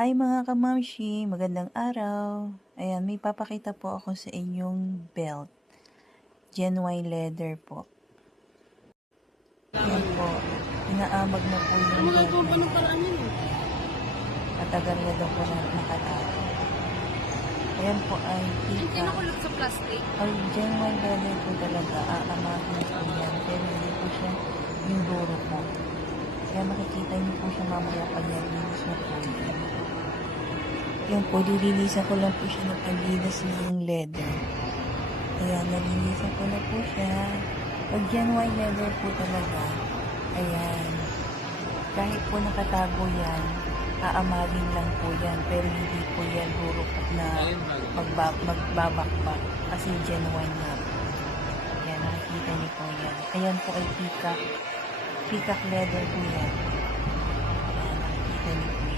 Hi mga kamamshi, magandang araw. Ayan, may papakita po ako sa inyong belt. Genuine leather po. Ayan po, inaamag na po yung belt na yan. Matagal na daw po na nakatago. Ayan po ay Hindi nakulot sa plastic. Ay, genuine leather po talaga. Aamagin po yan. Pero hindi po siya yung duro po. Kaya makikita niyo po siya mamaya pag nalinis na po yan. Yan po, lilinisan ko lang po siya ng paglinis ng leather. Ayan, nalinisan ko na po siya. Pag genuine leather po talaga, ayan, kahit po nakatago yan, aamagin lang po yan, pero hindi po yan durupot na magbabakbak kasi genuine na. Ayan, nakikita niyo po yan. Ayan po ay peacock leather po yan.